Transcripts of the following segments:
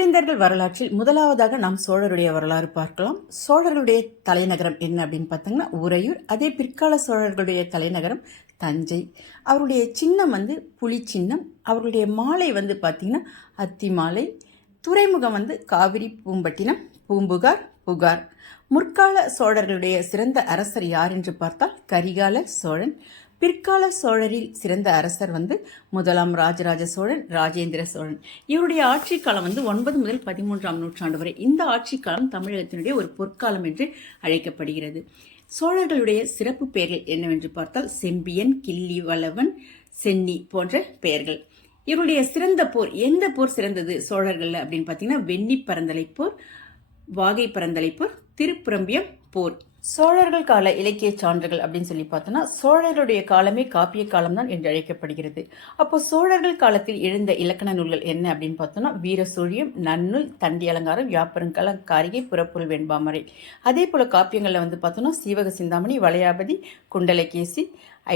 மூவேந்தர்கள் வரலாற்றில் முதலாவதாக நாம் சோழருடைய வரலாறு பார்க்கலாம். சோழர்களுடைய தலைநகரம் என்ன அப்படின்னு பார்த்தீங்கன்னா உறையூர். அதே பிற்கால சோழர்களுடைய தலைநகரம் தஞ்சை. அவருடைய சின்னம் புலி சின்னம். அவர்களுடைய மாலை பார்த்தீங்கன்னா அத்தி மாலை. துறைமுகம் காவிரி, பூம்பட்டினம், பூம்புகார், புகார். முற்கால சோழர்களுடைய சிறந்த அரசர் யார் என்று பார்த்தால் கரிகால சோழன். பிற்கால சோழரில் சிறந்த அரசர் முதலாம் ராஜராஜ சோழன், ராஜேந்திர சோழன். இவருடைய ஆட்சி காலம் 9 முதல் 13ஆம் நூற்றாண்டு வரை. இந்த ஆட்சி காலம் தமிழகத்தினுடைய ஒரு பொற்காலம் என்று அழைக்கப்படுகிறது. சோழர்களுடைய சிறப்பு பெயர்கள் என்னவென்று பார்த்தால் செம்பியன், கிள்ளி வளவன், சென்னி போன்ற பெயர்கள். இவருடைய சிறந்த போர், எந்த போர் சிறந்தது சோழர்கள் அப்படின்னு பார்த்தீங்கன்னா வெண்ணி பரந்தலை போர், வாகை பரந்தலை போர், திருப்புரம்பியம் போர். சோழர்கள் கால இலக்கிய சான்றுகள் அப்படின்னு சொல்லி பார்த்தோம்னா சோழர்களுடைய காலமே காப்பிய காலம் தான் என்று அழைக்கப்படுகிறது. அப்போ சோழர்கள் காலத்தில் எழுந்த இலக்கண நூல்கள் என்ன அப்படின்னு பார்த்தோம்னா வீரசூழியம், நன்னூல், தண்டி அலங்காரம், யாப்பருங்கலம், காரிகை, புறப்புல், வெண்பாமரை. அதே போல காப்பியங்கள்ல பார்த்தோம்னா சீவக சிந்தாமணி, வளையாபதி, குண்டலகேசி,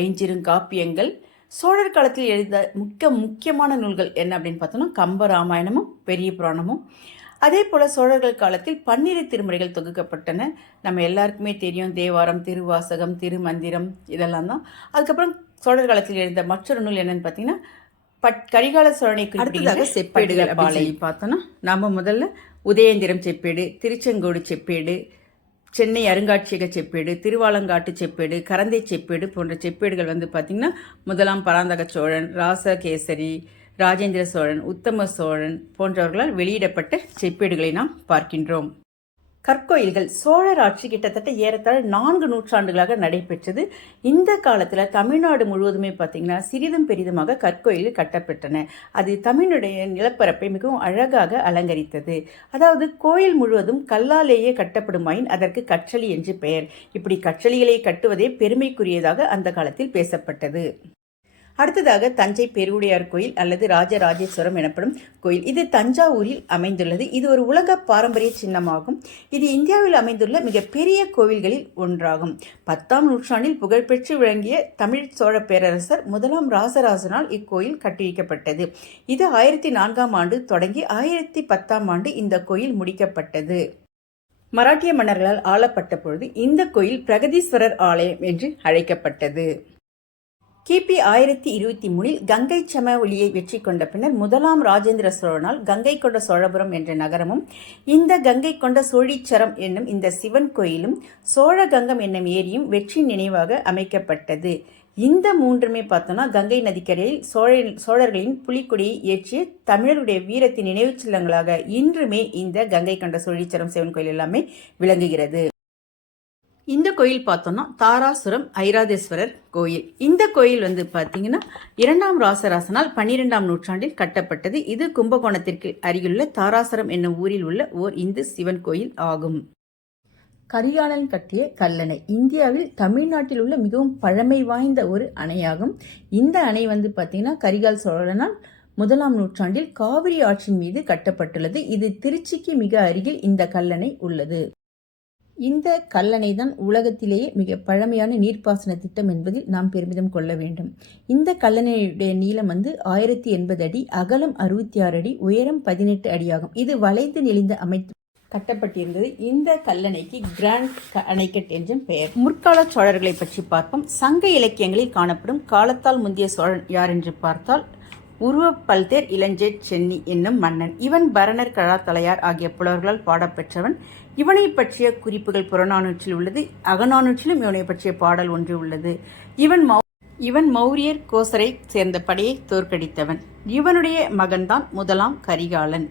ஐஞ்சிறுங்காப்பியங்கள். சோழர் காலத்தில் எழுத முக்கியமான நூல்கள் என்ன அப்படின்னு பார்த்தோம்னா கம்ப ராமாயணமும் பெரிய புராணமும். அதே போல சோழர்கள் காலத்தில் 12 திருமுறைகள் தொகுக்கப்பட்டன. நம்ம எல்லாருக்குமே தெரியும் தேவாரம், திருவாசகம், திருமந்திரம் இதெல்லாம் தான். அதுக்கப்புறம் சோழர் காலத்தில் எழுந்த மற்றொரு நூல் என்னன்னு பார்த்தீங்கன்னா கரிகால சோழனை குறிப்பிட்ட செப்பேடுகள் அப்படின்னு பார்த்தோம்னா நம்ம முதல்ல உதயந்திரம் செப்பேடு, திருச்செங்கோடு செப்பேடு, சென்னை அருங்காட்சியக செப்பேடு, திருவாலங்காட்டு செப்பேடு, கரந்தை செப்பேடு போன்ற செப்பேடுகள் பார்த்தீங்கன்னா முதலாம் பராந்தக சோழன், ராசகேசரி, ராஜேந்திர சோழன், உத்தம சோழன் போன்றவர்களால் வெளியிடப்பட்ட செப்பேடுகளை நாம் பார்க்கின்றோம். கற்கோயில்கள் சோழர் ஆட்சி கிட்டத்தட்ட ஏறத்தாழ 4 நூற்றாண்டுகளாக நடைபெற்றது. இந்த காலத்தில் தமிழ்நாடு முழுவதுமே பார்த்தீங்கன்னா சிறிதும் பெரிதுமாக கற்கோயில்கள் கட்டப்பட்டன. அது தமிழுடைய நிலப்பரப்பை மிகவும் அழகாக அலங்கரித்தது. அதாவது கோயில் முழுவதும் கல்லாலேயே கட்டப்படுமாயின் அதற்கு கற்றளி என்று பெயர். இப்படி கற்றளிகளை கட்டுவதே பெருமைக்குரியதாக அந்த காலத்தில் பேசப்பட்டது. அடுத்ததாக தஞ்சை பெருவுடையார் கோயில் அல்லது ராஜராஜேஸ்வரம் எனப்படும் கோயில். இது தஞ்சாவூரில் அமைந்துள்ளது. இது ஒரு உலக பாரம்பரிய சின்னமாகும். இது இந்தியாவில் அமைந்துள்ள மிகப்பெரிய கோவில்களில் ஒன்றாகும். 10ஆம் நூற்றாண்டில் புகழ்பெற்று விளங்கிய தமிழ் சோழ பேரரசர் முதலாம் ராசராசனால் இக்கோயில் கட்டுவிக்கப்பட்டது. இது 1004ஆம் ஆண்டு தொடங்கி 1010ஆம் ஆண்டு இந்த கோயில் முடிக்கப்பட்டது. மராட்டிய மன்னர்களால் ஆளப்பட்ட பொழுது இந்த கோயில் பிரகதீஸ்வரர் ஆலயம் என்று அழைக்கப்பட்டது. கிபி 1023இல் கங்கை சமவெளியை வெற்றி கொண்ட பின்னர் முதலாம் ராஜேந்திர சோழனால் கங்கை கொண்ட சோழபுரம் என்ற நகரமும் இந்த கங்கை கொண்ட சோழீச்சரம் என்னும் இந்த சிவன் கோயிலும் சோழகங்கம் என்னும் ஏரியும் வெற்றி நினைவாக அமைக்கப்பட்டது. இந்த மூன்றுமே பார்த்தோம்னா கங்கை நதிக்கரையில் சோழர்களின் புலிக்கொடியை ஏற்றிய தமிழருடைய வீரத்தின் நினைவு சின்னங்களாக இன்றுமே இந்த கங்கை கொண்ட சோழீச்சரம் சிவன் கோயில் எல்லாமே விளங்குகிறது. இந்த கோயில் பார்த்தோம்னா தாராசுரம் ஐராதேஸ்வரர் கோயில். இந்த கோயில் பார்த்தீங்கன்னா 2ஆம் ராசராசனால் 12ஆம் நூற்றாண்டில் கட்டப்பட்டது. இது கும்பகோணத்திற்கு அருகிலுள்ள தாராசுரம் என்னும் ஊரில் உள்ள ஓர் இந்து சிவன் கோயில் ஆகும். கரிகாலன் கட்டிய கல்லணை இந்தியாவில் தமிழ்நாட்டில் உள்ள மிகவும் பழமை வாய்ந்த ஒரு அணையாகும். இந்த அணை பார்த்தீங்கன்னா கரிகால் சோழனால் 1ஆம் நூற்றாண்டில் காவிரி ஆற்றின் மீது கட்டப்பட்டுள்ளது. இது திருச்சிக்கு மிக அருகில் இந்த கல்லணை உள்ளது. இந்த கல்லணை தான் உலகத்திலேயே மிக பழமையான நீர்ப்பாசன திட்டம் என்பதில் நாம் பெருமிதம் கொள்ள வேண்டும். இந்த கல்லணையுடைய நீளம் 1080 அடி, அகலம் 66 அடி, உயரம் 18 அடியாகும். இது வளைந்து நெளிந்த கட்டப்பட்டிருந்தது. இந்த கல்லணைக்கு கிராண்ட் அணைக்கட் என்றும் பெயர். முற்கால சோழர்களை பற்றி பார்ப்போம். சங்க இலக்கியங்களில் காணப்படும் காலத்தால் முந்திய சோழன் யார் என்று பார்த்தால் உருவப்பல்தேர் இளஞ்சேட் சென்னி என்னும் மன்னன். இவன் பரணர், கழாத்தலையார் ஆகிய புலவர்களால் பாடப்பெற்றவன். இவனை பற்றிய குறிப்புகள் புறநானூற்றில் உள்ளது. அகநானூற்றிலும் இவனை பற்றிய பாடல் ஒன்று உள்ளது. இவன் மௌரியர் கோசரை சேர்ந்த படையை தோற்கடித்தவன். இவனுடைய மகன்தான் முதலாம் கரிகாலன்.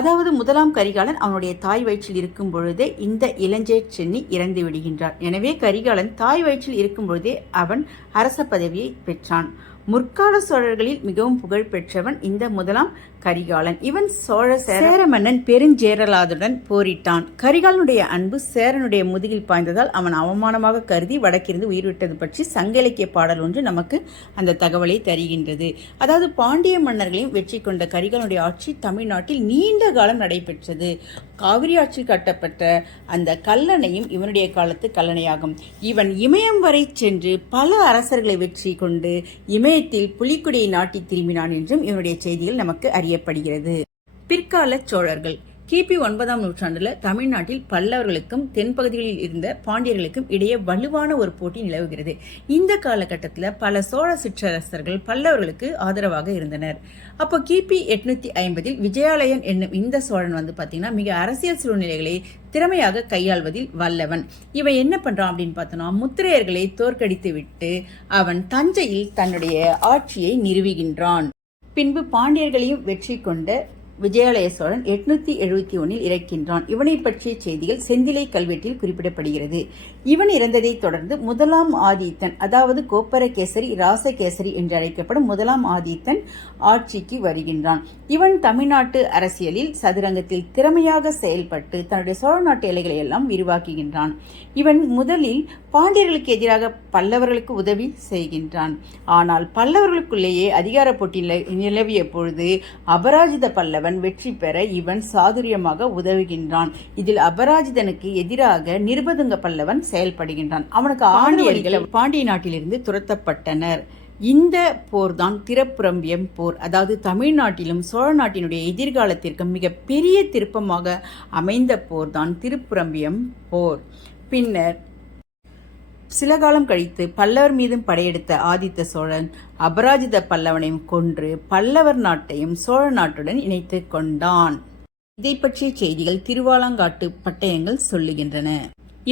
அதாவது முதலாம் கரிகாலன் அவனுடைய தாய் வயிற்றில் இருக்கும் பொழுதே இந்த இளஞ்சேட் சென்னி இறந்து விடுகின்றார். எனவே கரிகாலன் தாய் வயிற்றில் இருக்கும் பொழுதே அவன் அரச பதவியை பெற்றான். முற்கால சோழர்களில் மிகவும் புகழ் பெற்றவன் இந்த முதலாம் கரிகாலன். இவன் சேர மன்னன் பெருஞ்சேரலாதுடன் போரிட்டான். கரிகாலனுடைய அன்பு சேரனுடைய முதுகில் பாய்ந்ததால் அவன் அவமானமாக கருதி வடக்கிருந்து உயிர்விட்டது பற்றி சங்க இலக்கிய பாடல் ஒன்று நமக்கு அந்த தகவலை தருகின்றது. அதாவது பாண்டிய மன்னர்களையும் வெற்றி கொண்ட கரிகாலனுடைய ஆட்சி தமிழ்நாட்டில் நீண்ட காலம் நடைபெற்றது. காவிரி ஆட்சியில் கட்டப்பட்ட அந்த கல்லணையும் இவனுடைய காலத்து கல்லணையாகும். இவன் இமயம் வரை சென்று பல அரசர்களை வெற்றி கொண்டு இமயத்தில் புலிக்குடியை நாட்டி திரும்பினான் என்றும் இவனுடைய செய்திகள் நமக்கு அறியப்படுகிறது. பிற்கால சோழர்கள் கிபி 9ஆம் நூற்றாண்டுல தமிழ்நாட்டில் பல்லவர்களுக்கும் தென்பகுதிகளில் இருந்த பாண்டியர்களுக்கும் இடையே வலுவான ஒரு போட்டி நிலவுகிறது. இந்த காலகட்டத்தில் பல சோழ சிற்றரசர்கள் பல்லவர்களுக்கு ஆதரவாக இருந்தனர். அப்போ கிபி 850 விஜயாலயன் என்னும் இந்த சோழன் பாத்தீங்கன்னா மிக அரசியல் சூழ்நிலைகளை திறமையாக கையாள்வதில் வல்லவன். இவன் என்ன பண்றான் அப்படின்னு பார்த்தோம்னா, முத்திரையர்களை தோற்கடித்து விட்டு அவன் தஞ்சையில் தன்னுடைய ஆட்சியை நிறுவுகின்றான். பின்பு பாண்டியர்களையும் வெற்றி கொண்ட விஜயாலய சோழன் 871 இறக்கின்றான். இவனை பற்றிய செய்திகள் செந்திலை கல்வெட்டில் குறிப்பிடப்படுகிறது. இவன் இறந்ததை தொடர்ந்து முதலாம் ஆதித்தன், அதாவது கோப்பரகேசரி ராசகேசரி என்று அழைக்கப்படும் முதலாம் ஆதித்தன் ஆட்சிக்கு வருகின்றான். இவன் தமிழ்நாட்டு அரசியலில் சதுரங்கத்தில் திறமையாக செயல்பட்டு தன்னுடைய சோழ நாட்டு எல்லைகளை எல்லாம் விரிவாக்குகின்றான். இவன் முதலில் பாண்டியர்களுக்கு எதிராக பல்லவர்களுக்கு உதவி செய்கின்றான். ஆனால் பல்லவர்களுக்குள்ளேயே அதிகார போட்டி நிலவிய பொழுது அபராஜித பல்லவன் வெற்றி பெற இவன் சாதுரியமாக உதவுகின்றான். இதில் அபராஜிதனுக்கு எதிராக நிருபதுங்க பல்லவன் செயல்படுகின்றான். அவனுக்கு ஆண்டியர்கள் பாண்டிய நாட்டிலிருந்து துரத்தப்பட்டனர். இந்த போர் தான் திறப்புரம்பியம் போர். அதாவது தமிழ்நாட்டிலும் சோழ நாட்டினுடைய எதிர்காலத்திற்கு மிக பெரிய திருப்பமாக அமைந்த போர் தான் திருப்புரம்பியம் போர். பின்னர் சில காலம் கழித்து பல்லவர் மீதும் படையெடுத்த ஆதித்த சோழன் அபராஜித பல்லவனையும் கொன்று பல்லவர் நாட்டையும் சோழ நாட்டுடன் இணைத்து கொண்டான். இதை பற்றிய செய்திகள் திருவாலங்காட்டு பட்டயங்கள் சொல்லுகின்றன.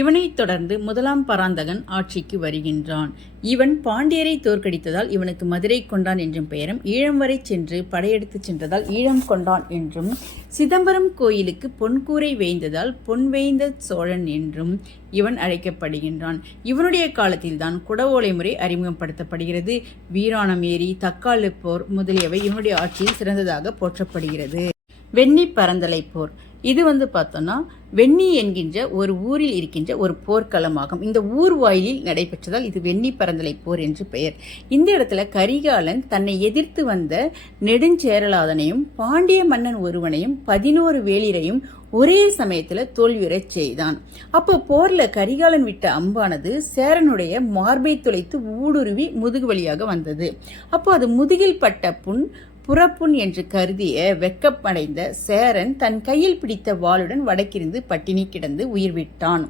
இவனைத் தொடர்ந்து முதலாம் பராந்தகன் ஆட்சிக்கு வருகின்றான். இவன் பாண்டியரை தோற்கடித்ததால் இவனுக்கு மதுரை கொண்டான் என்றும் பெயரும், ஈழம் வரை சென்று படையெடுத்து சென்றதால் ஈழம் கொண்டான் என்றும், சிதம்பரம் கோயிலுக்கு பொன்கூரை வேய்ந்ததால் பொன் வேய்ந்த சோழன் என்றும் இவன் அழைக்கப்படுகின்றான். இவனுடைய காலத்தில்தான் குடவோலை முறை அறிமுகப்படுத்தப்படுகிறது. வீராணம் ஏரி, தக்காளு போர் முதலியவை இவனுடைய ஆட்சியில் சிறந்ததாக போற்றப்படுகிறது. வெண்ணி பரந்தலை போர் இது பார்த்தோம்னா வெண்ணி என்கின்ற ஒரு ஊரில் இருக்கின்ற ஒரு போர்க்களமாகும். இந்த ஊர் வாயிலில் நடைபெற்றதால் இது வெண்ணி பரந்தலை போர் என்று பெயர். இந்த இடத்துல கரிகாலன் தன்னை எதிர்த்து வந்த நெடுஞ்சேரலாதனையும் பாண்டிய மன்னன் ஒருவனையும் 11 வேளிரையும் ஒரே சமயத்துல தோல்வியுறச் செய்தான். அப்போ போர்ல கரிகாலன் விட்ட அம்பானது சேரனுடைய மார்பை துளைத்து ஊடுருவி முதுகு வழியாக வந்தது. அப்போ அது முதுகில் பட்ட புண் புறப்புண் என்று கருதிய வெக்கப்படைந்த சேரன் தன் கையில் பிடித்த வாளுடன் வடக்கிருந்து பட்டினி கிடந்து உயிர் விட்டான்.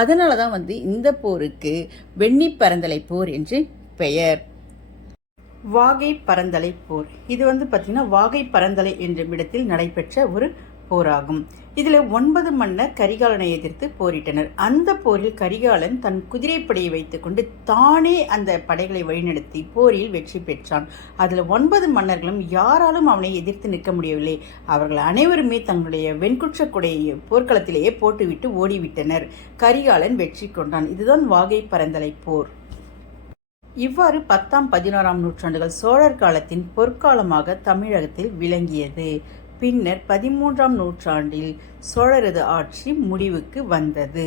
அதனாலதான் இந்த போருக்கு வெண்ணி பரந்தலை போர் என்று பெயர். வாகை பரந்தலை போர் இது பாத்தீங்கன்னா வாகை பரந்தலை என்ற இடத்தில் நடைபெற்ற ஒரு போராகும். இதுல 9 மன்னர் கரிகாலனை எதிர்த்து போரிட்டனர். அந்த போரில் கரிகாலன் தன் குதிரைப்படையை வைத்துக் கொண்டு தானே அந்த படைகளை வழிநடத்தி போரில் வெற்றி பெற்றான். அதுல 9 மன்னர்களும் யாராலும் அவனை எதிர்த்து நிற்க முடியவில்லை. அவர்கள் அனைவருமே தங்களுடைய வெண்குற்ற கொடையை போர்க்களத்திலேயே போட்டுவிட்டு ஓடிவிட்டனர். கரிகாலன் வெற்றி கொண்டான். இதுதான் வாகை பரந்தலை போர். இவ்வாறு 10ஆம் 11ஆம் நூற்றாண்டுகள் சோழர் காலத்தின் பொற்காலமாக தமிழகத்தில் விளங்கியது. பின்னர் 13ஆம் நூற்றாண்டில் சோழரது ஆட்சி முடிவுக்கு வந்தது.